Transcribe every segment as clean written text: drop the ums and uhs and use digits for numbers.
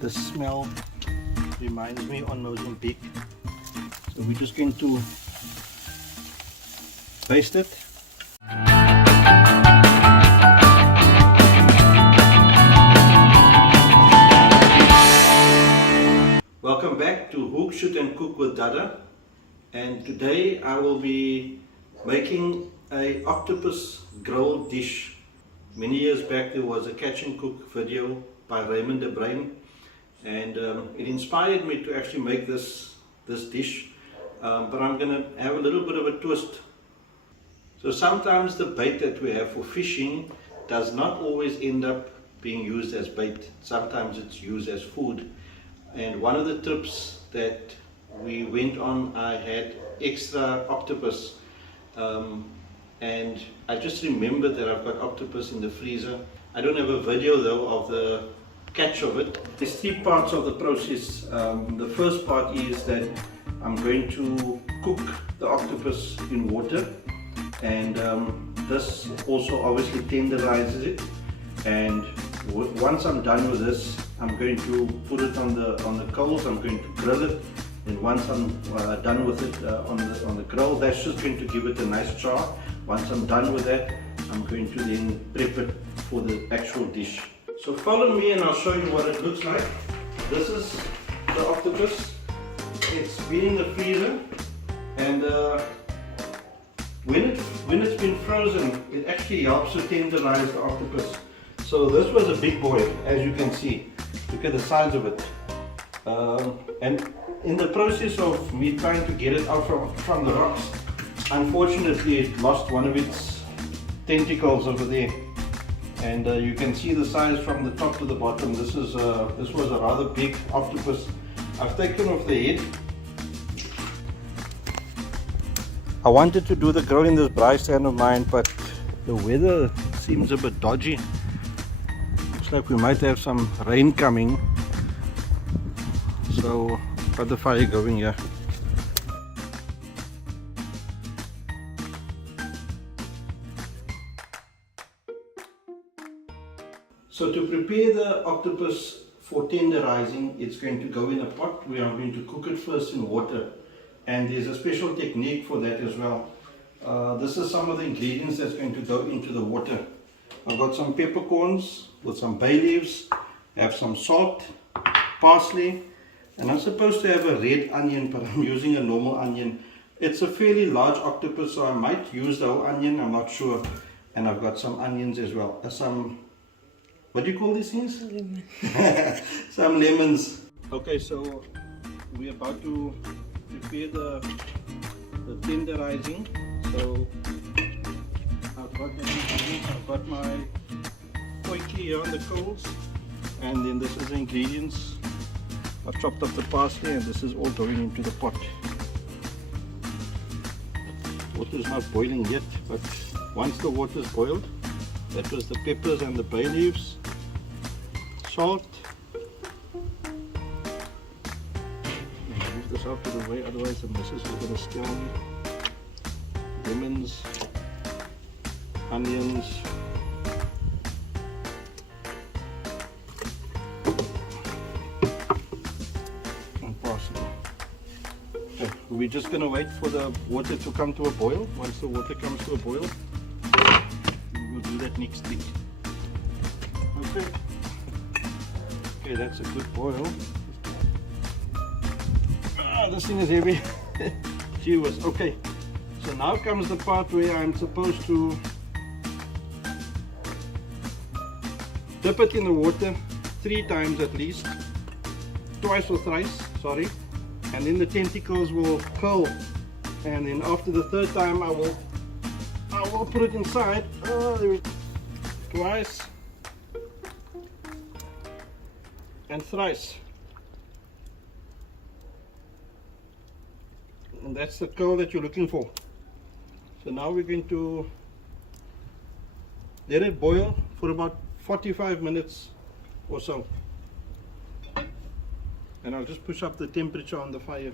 The smell reminds me on Mozambique. So we're just going to baste it. Welcome back to Hook, Shoot and Cook with Dada, and today I will be making a octopus grill dish. Many years back there was a catch and cook video by Raymond de Bruin, and it inspired me to actually make this dish, but I'm going to have a little bit of a twist. So sometimes the bait that we have for fishing does not always end up being used as bait. Sometimes it's used as food. And one of the trips that we went on, I had extra octopus, and I just remembered that I've got octopus in the freezer. I don't have a video though of the catch of it. There's three parts of the process. The first part is that I'm going to cook the octopus in water, and this also obviously tenderizes it. And once I'm done with this, I'm going to put it on the coals. I'm going to grill it, and once I'm done with it on the grill, that's just going to give it a nice char. Once I'm done with that, I'm going to then prep it for the actual dish. So follow me and I'll show you what it looks like. This is the octopus. It's been in the freezer, and when it's been frozen, it actually helps to tenderize the octopus. So this was a big boy, as you can see. Look at the size of it. And in the process of me trying to get it out from the rocks, unfortunately it lost one of its tentacles over there. And you can see the size from the top to the bottom. This was a rather big octopus. I've taken off the head. I wanted to do the grill in this dry sand of mine, but the weather seems a bit dodgy. Looks like we might have some rain coming, so got the fire going here. So to prepare the octopus for tenderizing, it's going to go in a pot where I'm going to cook it first in water, and there's a special technique for that as well. This is some of the ingredients that's going to go into the water. I've got some peppercorns with some bay leaves, I have some salt, parsley, and I'm supposed to have a red onion, but I'm using a normal onion. It's a fairly large octopus, so I might use the whole onion, I'm not sure. And I've got some onions as well, what do you call these things? Lemon. Some lemons. Okay, so we're about to prepare the tenderizing. So I've got my koiki here on the coals, and then this is the ingredients. I've chopped up the parsley, and this is all going into the pot. Water is not boiling yet, but once the water is boiled, that was the peppers and the bay leaves, salt. Move this out of the way, otherwise the missus is going to scare me. Lemons, onions, and parsley. Okay, we're just going to wait for the water to come to a boil. Once the water comes to a boil, we'll do that next week. Okay, that's a good boil. This thing is heavy. Gee whiz. Okay, so now comes the part where I'm supposed to dip it in the water 3 times at least, twice or thrice, sorry, and then the tentacles will curl, and then after the 3rd time I will put it inside. Twice and thrice, and that's the curl that you're looking for. So now we're going to let it boil for about 45 minutes or so, and I'll just push up the temperature on the fire.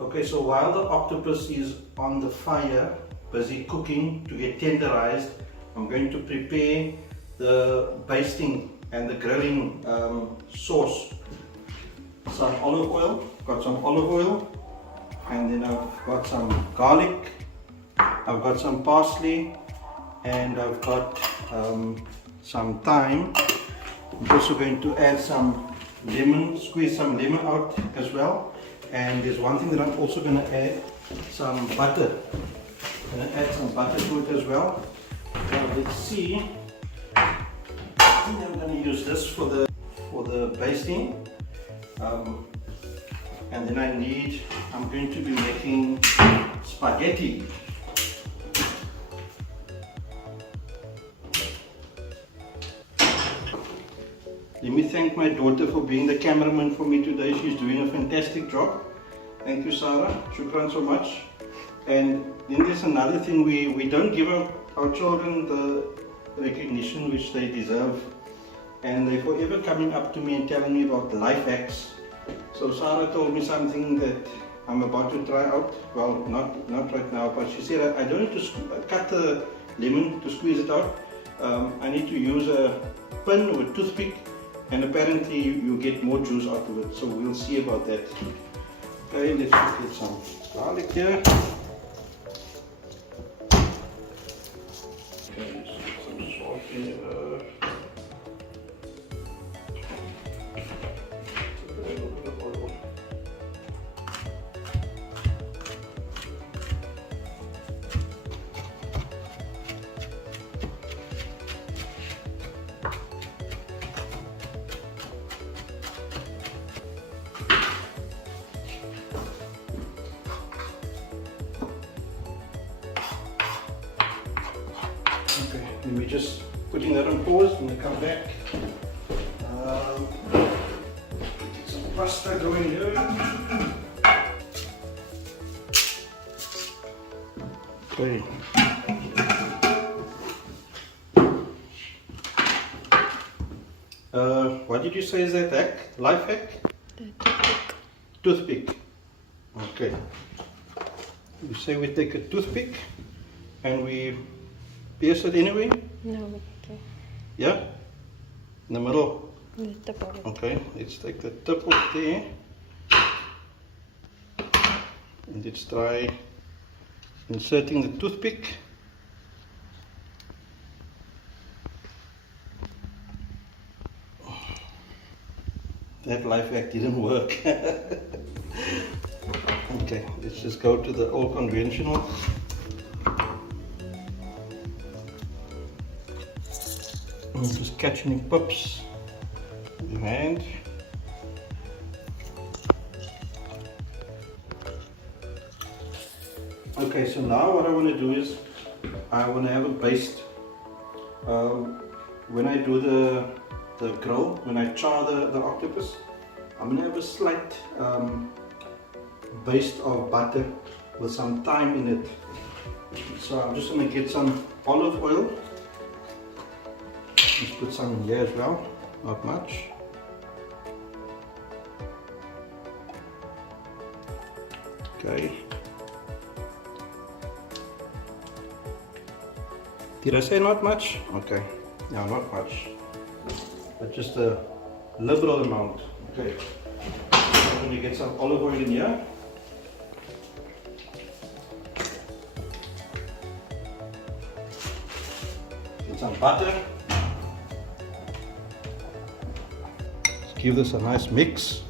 Okay, so while the octopus is on the fire, busy cooking to get tenderized, I'm going to prepare the basting and the grilling sauce. Some olive oil, got some olive oil, and then I've got some garlic, I've got some parsley, and I've got some thyme. I'm also going to add some lemon, squeeze some lemon out as well. And there's one thing that I'm also going to add, some butter. I'm going to add some butter to it as well. Now let's see. I think I'm going to use this for the basting. And then I'm going to be making spaghetti. Let me thank my daughter for being the cameraman for me today. She's doing a fantastic job. Thank you, Sarah. Shukran so much. And then there's another thing, we don't give our children the recognition which they deserve. And they're forever coming up to me and telling me about life hacks. So Sarah told me something that I'm about to try out. Well, not right now, but she said I don't need to cut the lemon to squeeze it out. I need to use a pin or a toothpick, and apparently you get more juice out of it. So we'll see about that. Okay, let's just get some garlic here. Okay, some salt here. Okay, let me just putting that on pause. I'm going to come back. Get some pasta going here. Okay. What did you say is that hack? Life hack? The toothpick. Toothpick. Okay. You say we take a toothpick and we pierce it anyway? No, okay. Yeah? In the middle? The tip of it. Okay, let's take the tip off there. And let's try inserting the toothpick. That life hack didn't work. Okay, let's just go to the all conventional. I'm just catching any pups with your hand. Okay, so now what I want to do is I want to have a baste. When I do the grill, when I char the octopus, I'm going to have a slight baste of butter with some thyme in it. So I'm just going to get some olive oil. Just put some in here as well, not much. Okay. Did I say not much? Okay. No, not much. But just a liberal amount. Okay. I'm going to get some olive oil in here. Get some butter. Let's give this a nice mix.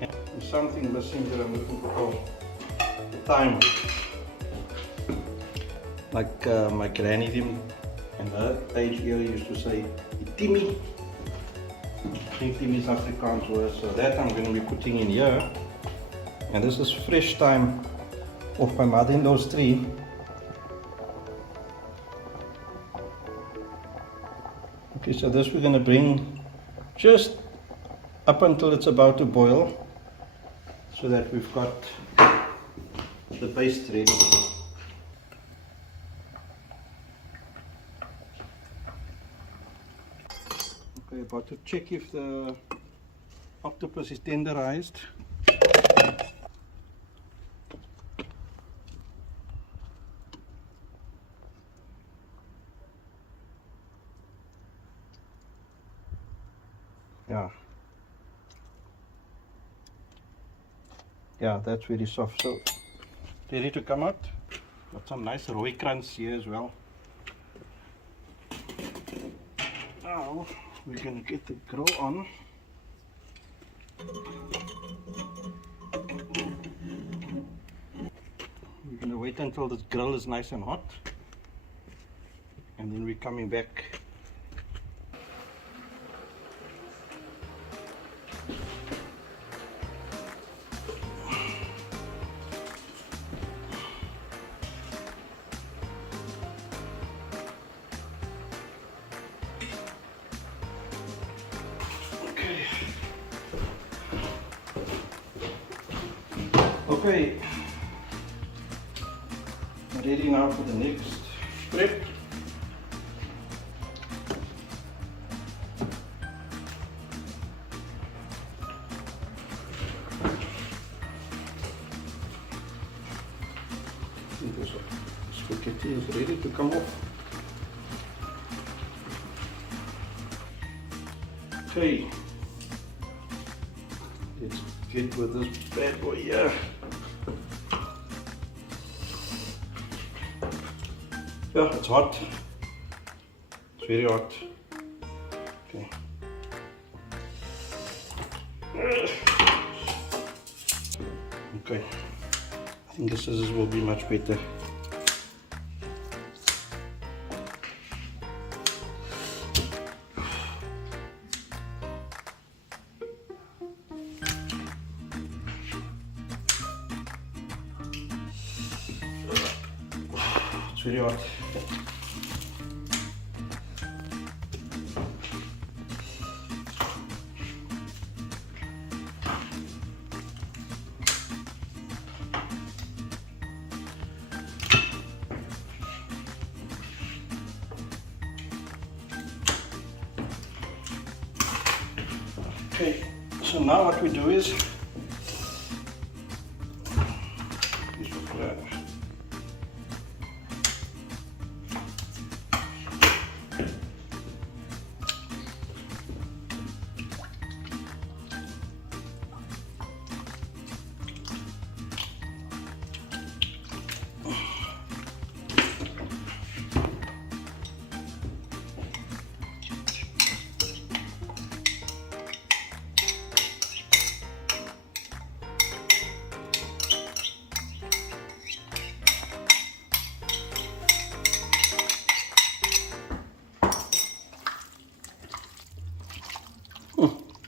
There's something missing that I'm looking for. Oh, the thyme. Like my granny and her age era used to say, Timmy. I think Timmy is Afrikaans word, so that I'm going to be putting in here. And this is fresh thyme off my mother-in-law's tree. Okay, so this we're going to bring just up until it's about to boil, so that we've got the paste ready. Okay, about to check if the octopus is tenderized. Yeah. Yeah, that's very soft. So ready to come out. Got some nice roy crunch here as well. Now we're gonna get the grill on. We're gonna wait until this grill is nice and hot, and then we're coming back. Okay, ready now for the next prep. This spaghetti is ready to come off. Okay, let's get with this bad boy here. Yeah, it's hot. It's very hot. Okay. Okay. I think the scissors will be much better. It's very hot. Okay, so now what we do is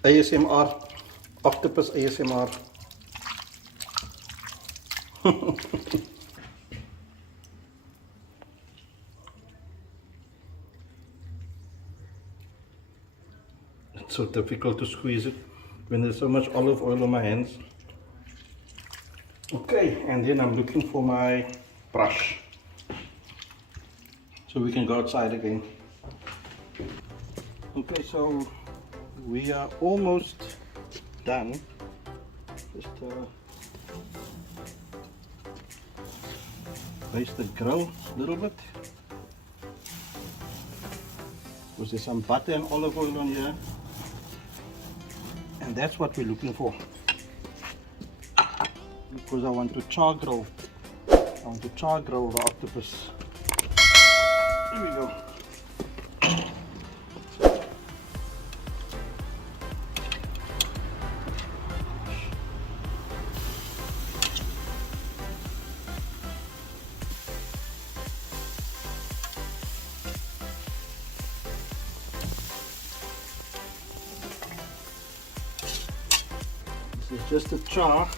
ASMR, Octopus ASMR. It's so difficult to squeeze it when there's so much olive oil on my hands. Okay, and then I'm looking for my brush so we can go outside again. Okay, so we are almost done. Just baste the grill a little bit. Because there's some butter and olive oil on here, and that's what we're looking for. Because I want to char grill. I want to char grill the octopus. Here we go. This is just a char.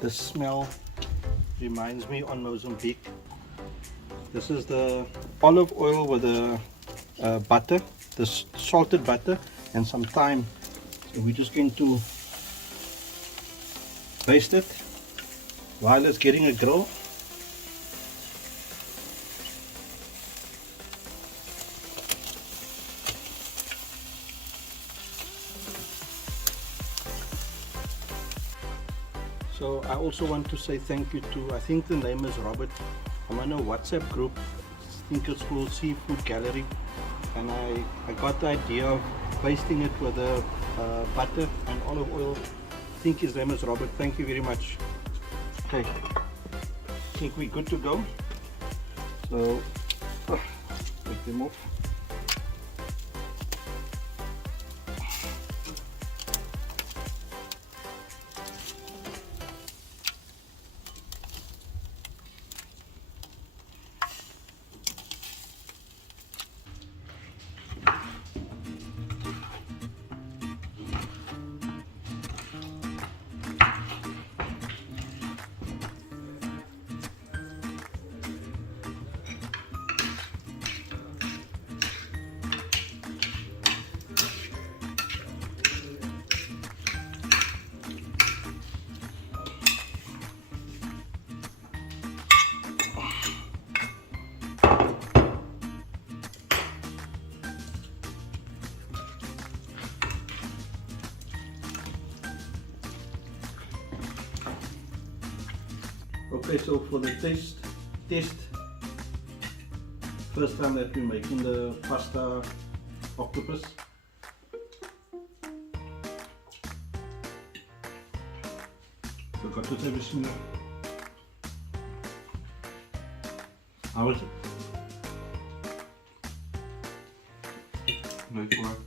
The smell reminds me on Mozambique. This is the olive oil with the butter, the salted butter, and some thyme. So we're just going to baste it while it's getting a grill. So I also want to say thank you to, I think the name is Robert. I'm on a WhatsApp group, I think it's called Seafood Gallery, and I got the idea of basting it with a butter and olive oil. I think his name is Robert. Thank you very much. Okay, I think we're good to go. So take them off. Okay, so for the test, first time that we're making the pasta octopus. Forgot to say bismillah. How is it? Nice work.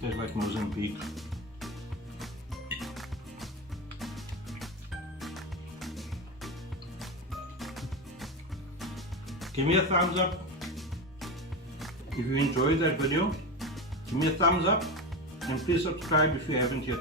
Tastes like Mozambique. Give me a thumbs up if you enjoyed that video. Give me a thumbs up and please subscribe if you haven't yet.